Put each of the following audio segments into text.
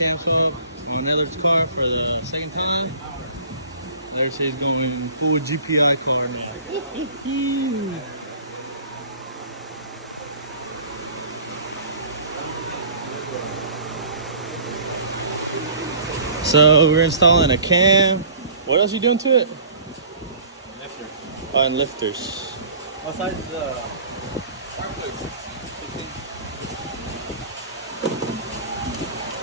camshaft on Eller's car for the second time. There says going full GPI car now. So we're installing a cam. What else are you doing to it? Lifters. Oh, and lifters. Besides the spark plugs.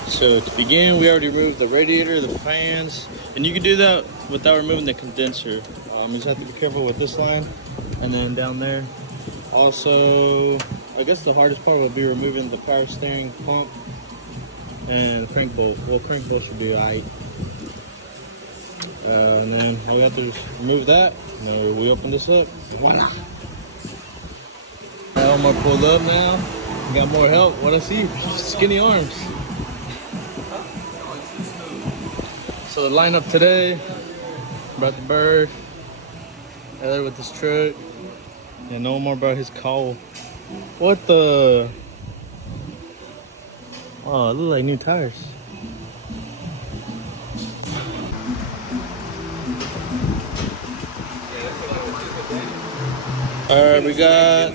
So to begin, we already removed the radiator, the fans, and you can do that without removing the condenser. You just have to be careful with this line, and then down there. Also, I guess the hardest part will be removing the power steering pump and the crank bolt. Well, crank bolt should be alright. And then all we have to do is remove that. And then we open this up. Voila! Elmar pulled up now. Got more help. What I see? Skinny arms. So the lineup today, brought the bird, Eller with his truck, and Omar brought his cowl. What the? Oh, it look like new tires. Alright, we got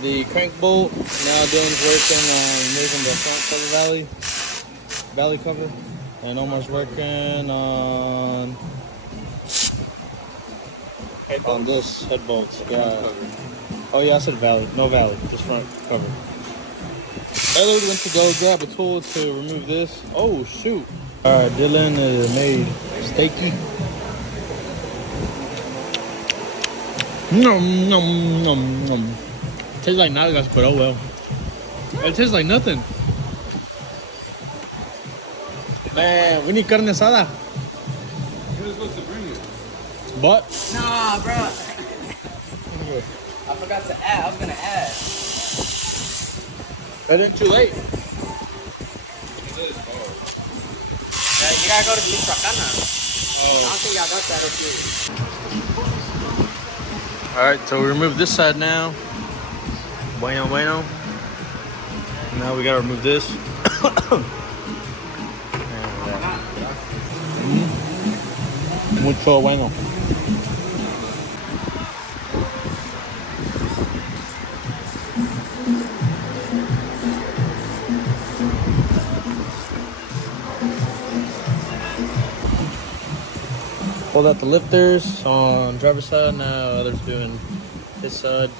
the crank bolt. Now Dylan's working on moving the front cover valley cover. And Omar's working on this head bolts. Yeah. Oh yeah, I said valley. No valley, just front cover. Eller went to go grab a tool to remove this. Oh shoot. Alright, Dylan made steaky. Nom nom nom nom. Tastes like nalgas, but oh well. It tastes like nothing. Man, we need carne asada. You were supposed to bring it. But Nah, bro. I forgot to add. I was gonna add. it ain't too late. Yeah, you gotta go to Michoacana. I don't think y'all got that up here. Alright, so we removed this side now. Bueno, bueno. Now we gotta remove this. Mucho bueno. Pulled out the lifters on driver's side. Now others doing his side.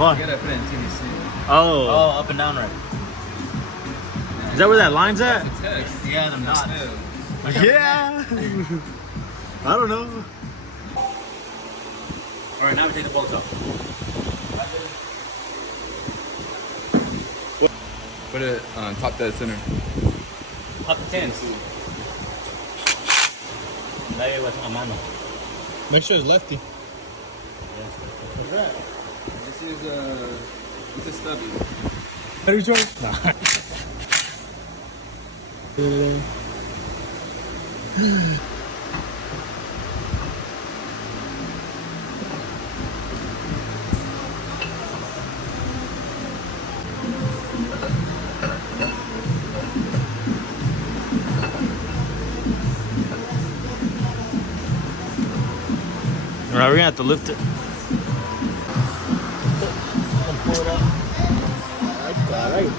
What? You gotta put it in TVC. Oh, up and down right. is that where that line's at? It's a test. Yeah, them dots. Yeah. I don't know. All right, now we take the bolts off. Put it on top dead center. Pop the tins. Dale with a mano. Make sure it's lefty. What's that? This is it's a stubby. How do you try? Nah. Alright, we're gonna have to lift it. Pull it up. Alright.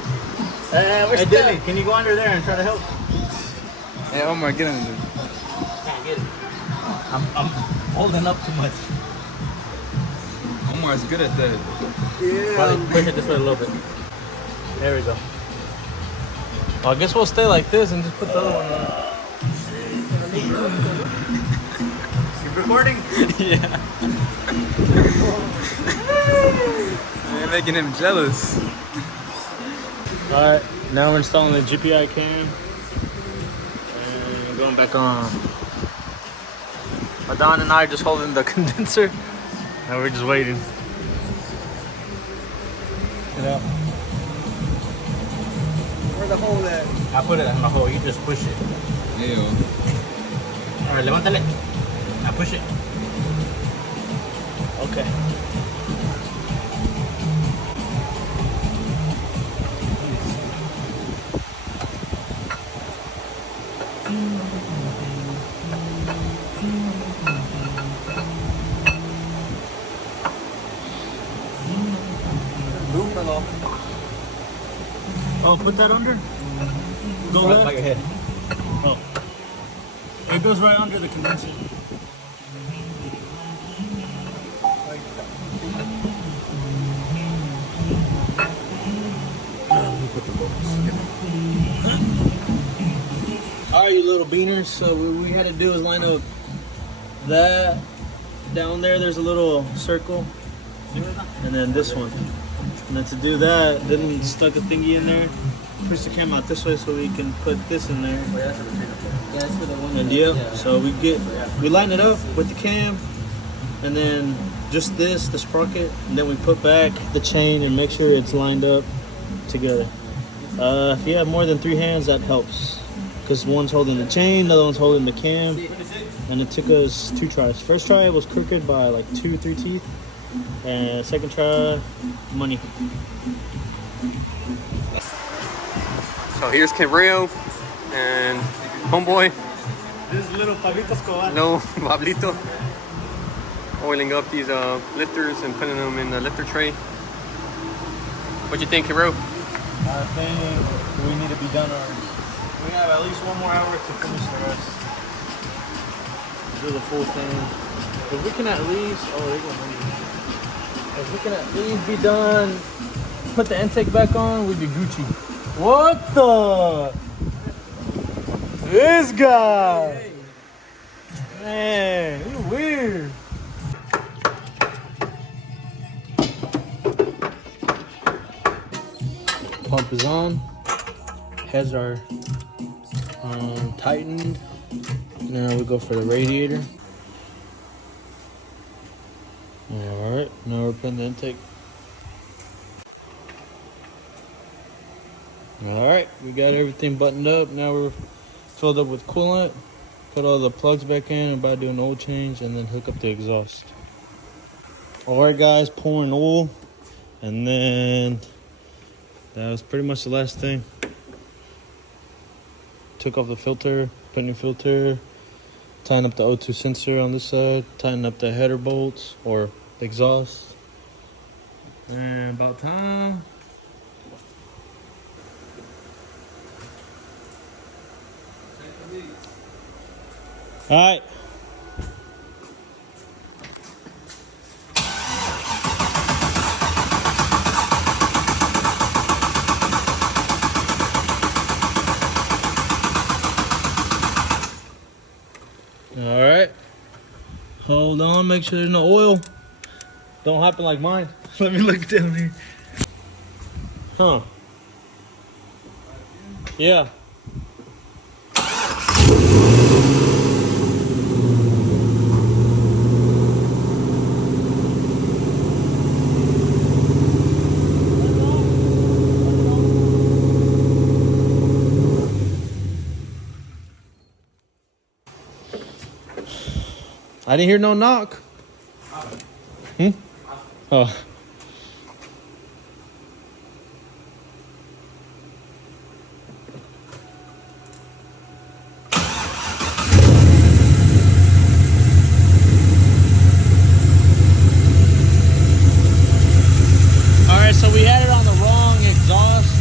Hey, Dilly, can you go under there and try to help? Hey, Omar, get in there. Can't get it. I'm holding up too much. Omar's good at that. Probably push it this way a little bit. There we go. Well, I guess we'll stay like this and just put the other one on. You recording? Yeah. You're making him jealous. Alright, now we're installing the GPI cam. And going back on. Adon and I are just holding the condenser. And we're just waiting. Yeah. Where's the hole at? I put it in the hole, you just push it. Ew. Alright, levántale. Now push it. Okay. Oh, put that under. Go left. Like ahead. Oh. It goes right under the condenser. Alright, you little beaners. So what we had to do is line up that down there. There's a little circle, and then this one. And then to do that, then stuck a thingy in there. Push the cam out this way so we can put this in there. Yeah, that's for the one. And yeah, so we line it up with the cam, and then just the sprocket, and then we put back the chain and make sure it's lined up together. If you have more than 3 hands, that helps, because one's holding the chain, the other one's holding the cam, and it took us 2 tries. First try it was crooked by like 2 or 3 teeth, and second try, money. So here's Camaro and homeboy. This is little Pablito Escobar. No, Pablito. Oiling up these lifters and putting them in the lifter tray. What you think, Camaro? I think we need to be done already. We have at least 1 more hour to finish the rest. Do the full thing. If we can at least, if we can at least be done, put the intake back on, we'd be Gucci. What the? This guy. Man, he's weird. Pump is on. Heads are tightened. Now we go for the radiator. Alright, now we're putting the intake. Alright, we got everything buttoned up. Now we're filled up with coolant. Put all the plugs back in, about to do an oil change, and then hook up the exhaust. Alright guys, pouring oil. And then that was pretty much the last thing. Took off the filter, put new filter, tying up the O2 sensor on this side, tying up the header bolts or the exhaust. And about time. All right. All right. Hold on, make sure there's no oil. Don't happen like mine. Let me look down here. Huh. Yeah. I didn't hear no knock. Oh. All right, so we had it on the wrong exhaust.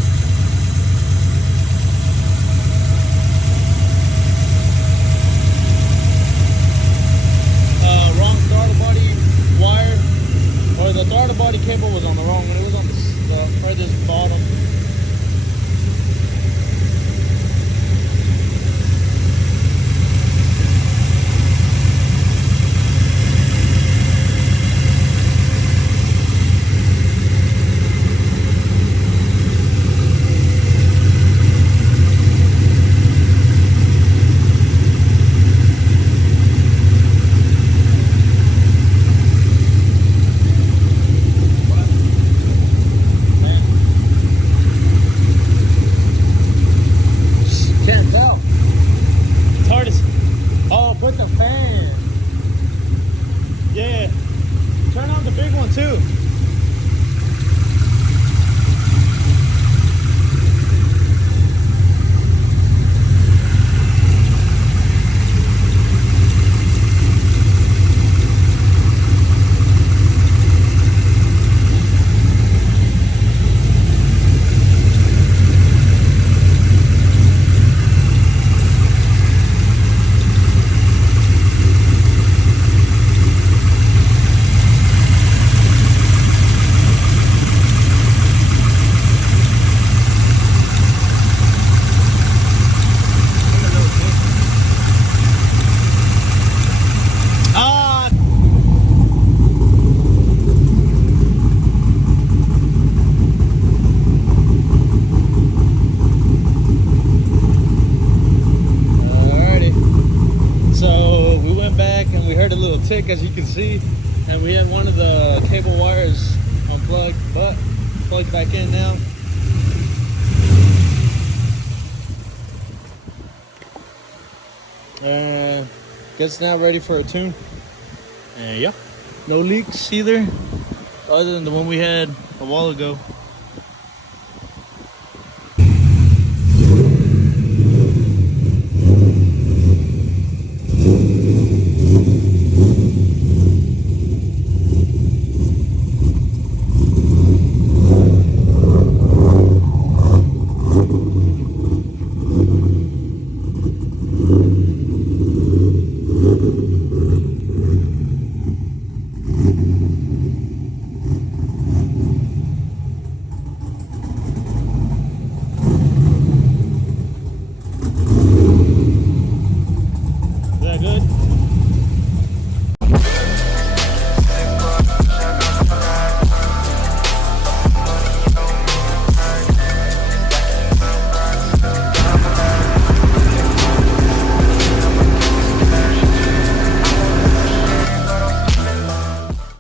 Wrong throttle body wire, or the throttle body tick, as you can see. And we had one of the cable wires unplugged, but plugged back in now. Gets now ready for a tune. And yeah, no leaks either, other than the one we had a while ago.